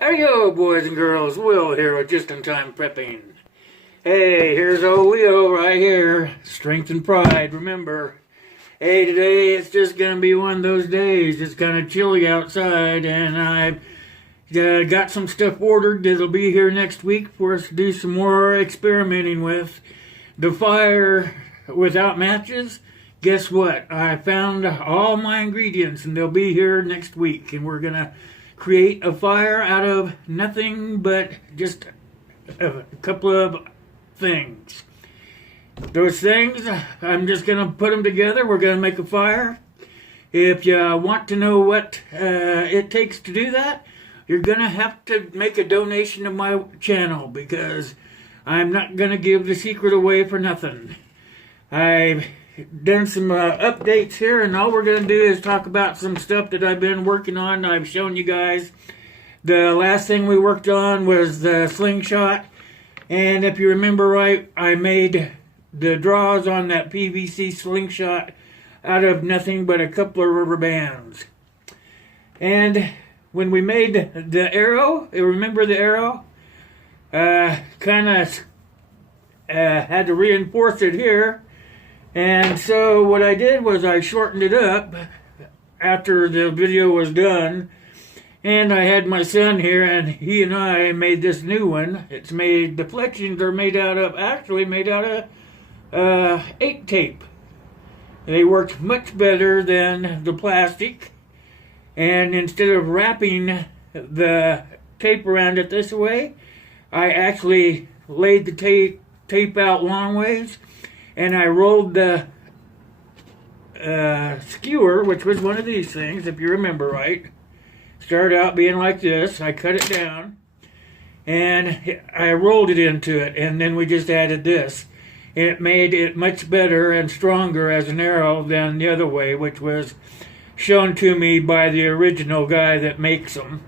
Howdy-ho, boys and girls. Will here with Just in Time Prepping. Hey, here's old Leo right here. Strength and pride, remember. Hey, today it's just going to be one of those days. It's kind of chilly outside, and I've got some stuff ordered that'll be here next week for us to do some more experimenting with. The fire without matches. Guess what? I found all my ingredients, and they'll be here next week, and we're going to create a fire out of nothing but just a couple of things. Those things, I'm just going to put them together. We're going to make a fire. If you want to know what it takes to do that, you're going to have to make a donation to my channel, because I'm not going to give the secret away for nothing. I've done some updates here, and all we're going to do is talk about some stuff that I've been working on. I've shown you guys. The last thing we worked on was the slingshot, and if you remember right, I made the draws on that PVC slingshot out of nothing but a couple of rubber bands. And when we made the arrow, remember the arrow? Kind of had to reinforce it here. And so what I did was I shortened it up after the video was done, and I had my son here, and he and I made this new one. It's made, the fletchings are made out of 8 tape. They worked much better than the plastic, and instead of wrapping the tape around it this way, I actually laid the tape out long ways, and I rolled the skewer, which was one of these things, if you remember right. Started out being like this. I cut it down, and I rolled it into it, and then we just added this. It made it much better and stronger as an arrow than the other way, which was shown to me by the original guy that makes them.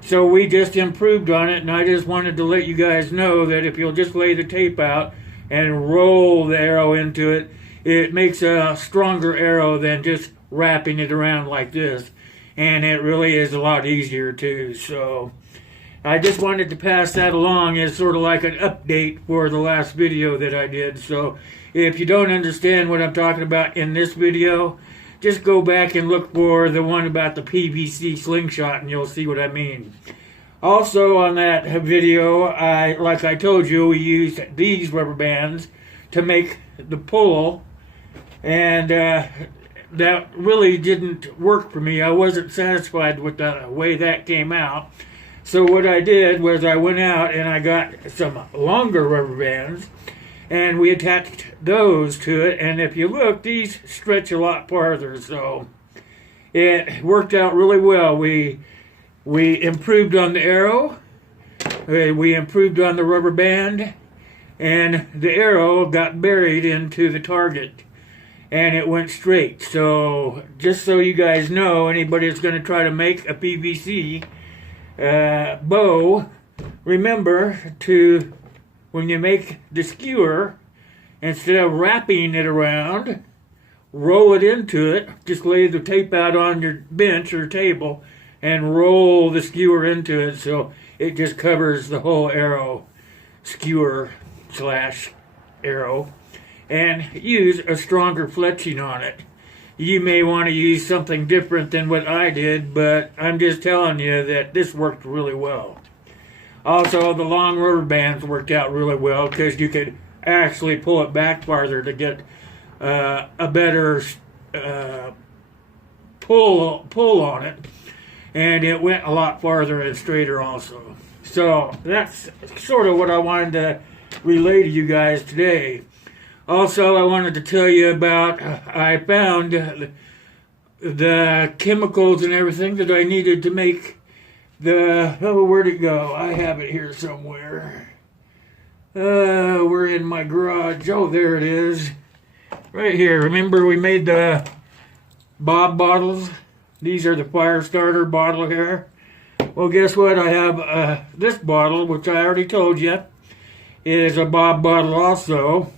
So we just improved on it, and I just wanted to let you guys know that if you'll just lay the tape out and roll the arrow into it, it makes a stronger arrow than just wrapping it around like this. And it really is a lot easier too. So I just wanted to pass that along as sort of like an update for the last video that I did. So if you don't understand what I'm talking about in this video, just go back and look for the one about the PVC slingshot, and you'll see what I mean. Also on that video, like I told you, we used these rubber bands to make the pull, and that really didn't work for me. I wasn't satisfied with the way that came out. So what I did was I went out and I got some longer rubber bands, and we attached those to it, and if you look, these stretch a lot farther, so it worked out really well. We improved on the arrow, we improved on the rubber band, and the arrow got buried into the target, and it went straight. So just so you guys know, anybody that's going to try to make a PVC bow, remember to, when you make the skewer, instead of wrapping it around, roll it into it. Just lay the tape out on your bench or table and roll the skewer into it, so it just covers the whole arrow, skewer slash arrow, and use a stronger fletching on it. You may want to use something different than what I did, but I'm just telling you that this worked really well. Also, the long rubber bands worked out really well, because you could actually pull it back farther to get a better pull on it, and it went a lot farther and straighter also. So that's sort of what I wanted to relay to you guys today. Also, I wanted to tell you about, I found the chemicals and everything that I needed to make where'd it go? I have it here somewhere. We're in my garage. Oh, there it is. Right here. Remember we made the Bob bottles? These are the fire starter bottle here. Well, guess what? I have this bottle, which I already told you is a Bob bottle also.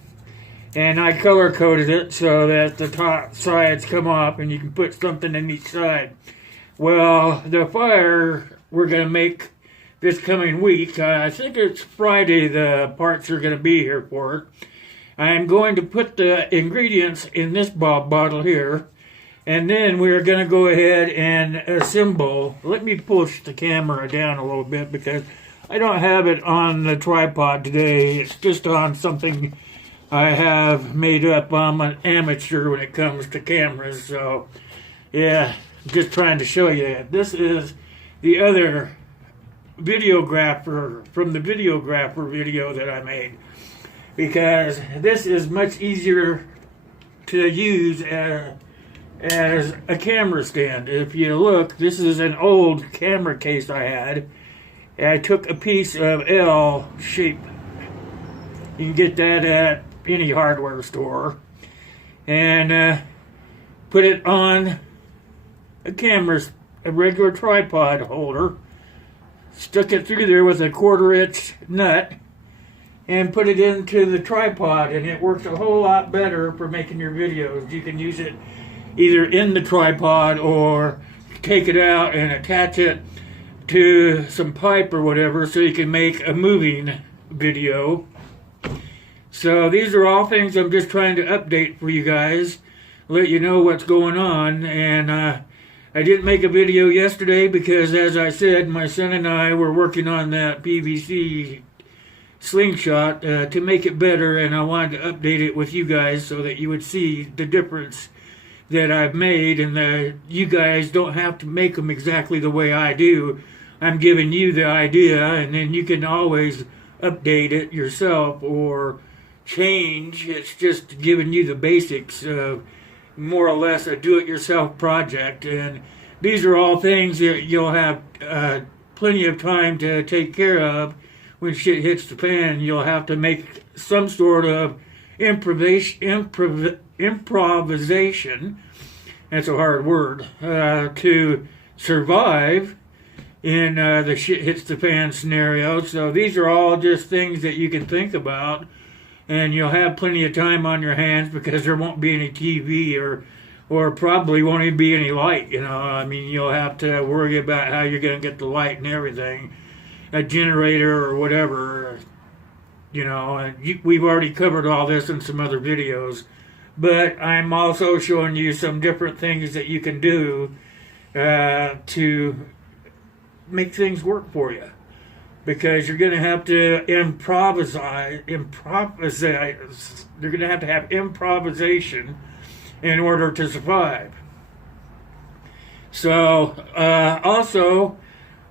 And I color coded it so that the top sides come off and you can put something in each side. Well, the fire we're going to make this coming week. I think it's Friday the parts are going to be here for it. I'm going to put the ingredients in this bottle here, and then we're going to go ahead and assemble. Let me push the camera down a little bit because I don't have it on the tripod today. It's just on something I have made up. I'm an amateur when it comes to cameras, so yeah, just trying to show you. This is the other videographer from the videographer video that I made, because this is much easier to use as a camera stand. If you look, this is an old camera case I had. I took a piece of L shape. You can get that at any hardware store, and put it on a regular tripod holder, stuck it through there with a 1/4-inch nut, and put it into the tripod, and it works a whole lot better for making your videos. You can use it either in the tripod or take it out and attach it to some pipe or whatever so you can make a moving video. So these are all things I'm just trying to update for you guys, let you know what's going on. And I didn't make a video yesterday because, as I said, my son and I were working on that PVC slingshot to make it better, and I wanted to update it with you guys so that you would see the difference that I've made, and that you guys don't have to make them exactly the way I do. I'm giving you the idea, and then you can always update it yourself or change. It's just giving you the basics of more or less a do-it-yourself project, and these are all things that you'll have plenty of time to take care of. When shit hits the fan, you'll have to make some sort of improvisation, that's a hard word, to survive in the shit hits the fan scenario. So these are all just things that you can think about, and you'll have plenty of time on your hands because there won't be any TV or probably won't even be any light, you know. I mean, you'll have to worry about how you're going to get the light and everything, a generator or whatever, you know. And we've already covered all this in some other videos, but I'm also showing you some different things that you can do to make things work for you, because you're going to have to improvise. You're going to have improvisation in order to survive. So also,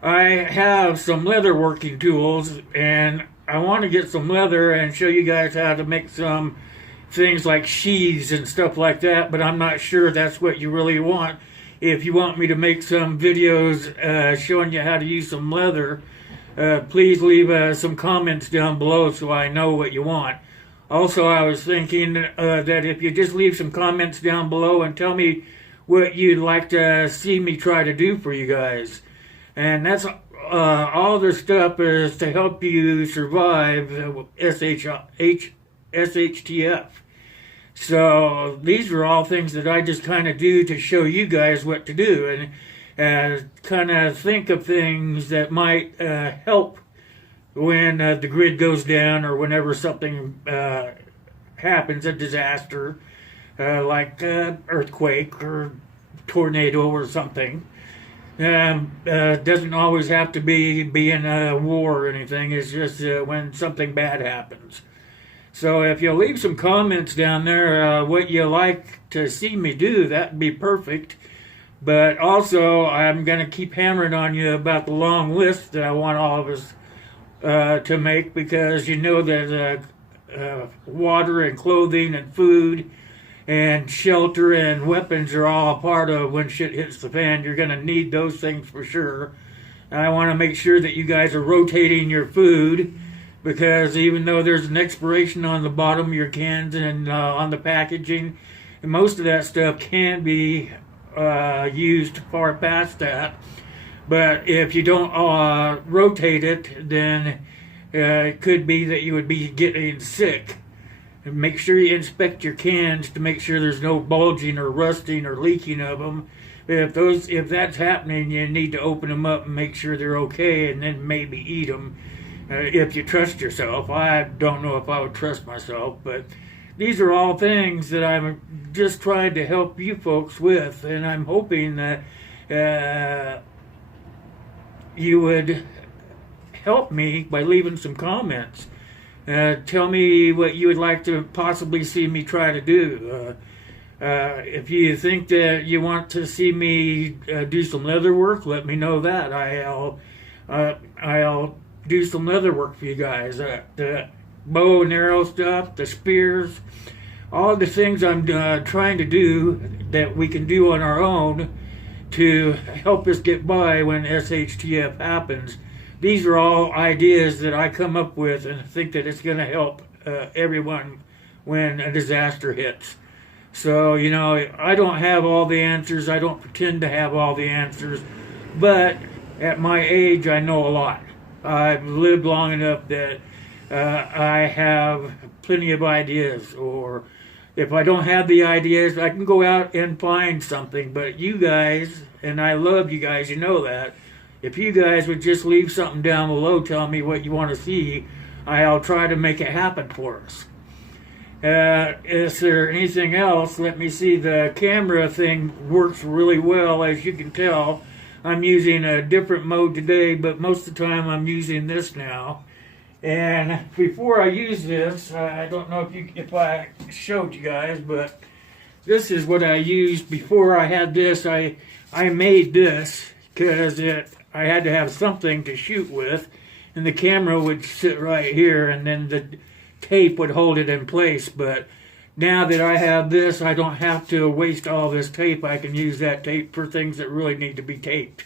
I have some leather working tools, and I want to get some leather and show you guys how to make some things like sheaths and stuff like that, but I'm not sure that's what you really want. If you want me to make some videos showing you how to use some leather, please leave some comments down below so I know what you want. Also, I was thinking that if you just leave some comments down below and tell me what you'd like to see me try to do for you guys. And that's all this stuff is to help you survive SHTF. So these are all things that I just kind of do to show you guys what to do, and kind of think of things that might help when the grid goes down, or whenever something happens, a disaster like earthquake or tornado or something. Doesn't always have to be in a war or anything. It's just when something bad happens. So if you'll leave some comments down there what you like to see me do, that'd be perfect. But also, I'm going to keep hammering on you about the long list that I want all of us to make, because you know that water and clothing and food and shelter and weapons are all a part of when shit hits the fan. You're going to need those things for sure. And I want to make sure that you guys are rotating your food, because even though there's an expiration on the bottom of your cans and on the packaging, and most of that stuff can be used far past that. But if you don't rotate it, then it could be that you would be getting sick. And make sure you inspect your cans to make sure there's no bulging or rusting or leaking of them, if that's happening, you need to open them up and make sure they're okay, and then maybe eat them if you trust yourself. I don't know if I would trust myself, but these are all things that I'm just trying to help you folks with, and I'm hoping that you would help me by leaving some comments. Tell me what you would like to possibly see me try to do. If you think that you want to see me do some leather work, let me know that. I'll do some leather work for you guys. The bow and arrow stuff, the spears, all the things I'm trying to do that we can do on our own to help us get by when SHTF happens. These are all ideas that I come up with and think that it's going to help everyone when a disaster hits. So, you know, I don't have all the answers. I don't pretend to have all the answers. But at my age, I know a lot. I've lived long enough that I have plenty of ideas. Or if I don't have the ideas, I can go out and find something. But you guys, and I love you guys, you know that. If you guys would just leave something down below, tell me what you want to see, I'll try to make it happen for us. Is there anything else? Let me see. The camera thing works really well, as you can tell. I'm using a different mode today, but most of the time I'm using this now. And before I use this, I don't know if I showed you guys, but this is what I used before I had this. I made this because I had to have something to shoot with, and the camera would sit right here, and then the tape would hold it in place. But now that I have this, I don't have to waste all this tape. I can use that tape for things that really need to be taped.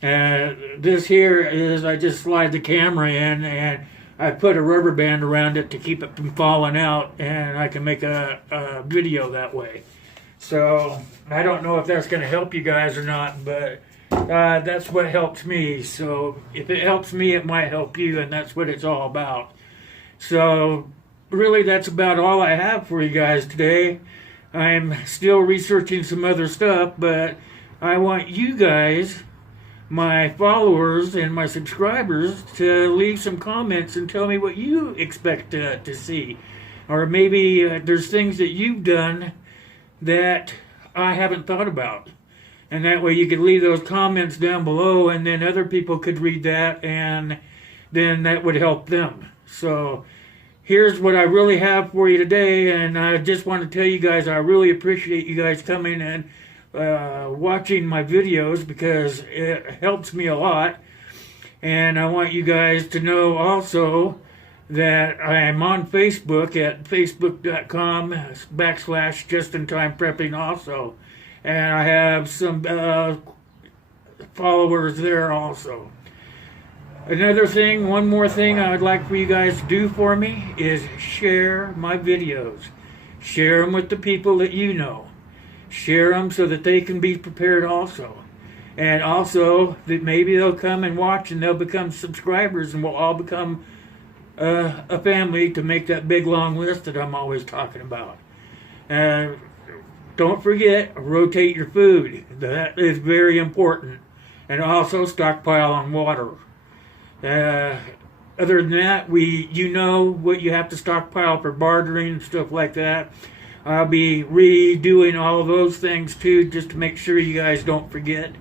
This here is, I just slide the camera in, and I put a rubber band around it to keep it from falling out, and I can make a video that way. So I don't know if that's going to help you guys or not, but that's what helps me. So if it helps me, it might help you, and that's what it's all about. So really, that's about all I have for you guys today. I'm still researching some other stuff, but I want you guys, my followers and my subscribers, to leave some comments and tell me what you expect to see. Or maybe there's things that you've done that I haven't thought about. And that way you could leave those comments down below, and then other people could read that, and then that would help them. So here's what I really have for you today, and I just want to tell you guys I really appreciate you guys coming and watching my videos, because it helps me a lot. And I want you guys to know also that I am on Facebook at facebook.com/justintimeprepping also. And I have some followers there also. Another thing, one more thing I would like for you guys to do for me is share my videos. Share them with the people that you know. Share them so that they can be prepared also. And also that maybe they'll come and watch, and they'll become subscribers, and we'll all become a family to make that big long list that I'm always talking about. Don't forget, rotate your food. That is very important. And also stockpile on water. Other than that, you know what you have to stockpile for bartering and stuff like that. I'll be redoing all of those things too, just to make sure you guys don't forget.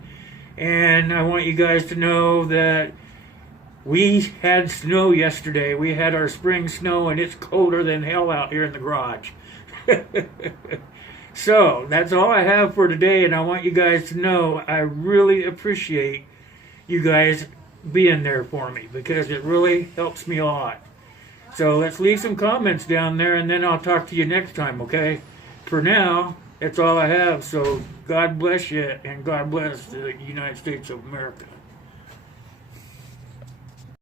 And I want you guys to know that we had snow yesterday. We had our spring snow, and it's colder than hell out here in the garage. So that's all I have for today, and I want you guys to know I really appreciate you guys being there for me, because it really helps me a lot. So let's leave some comments down there, and then I'll talk to you next time, okay? For now, that's all I have. So God bless you, and God bless the United States of America.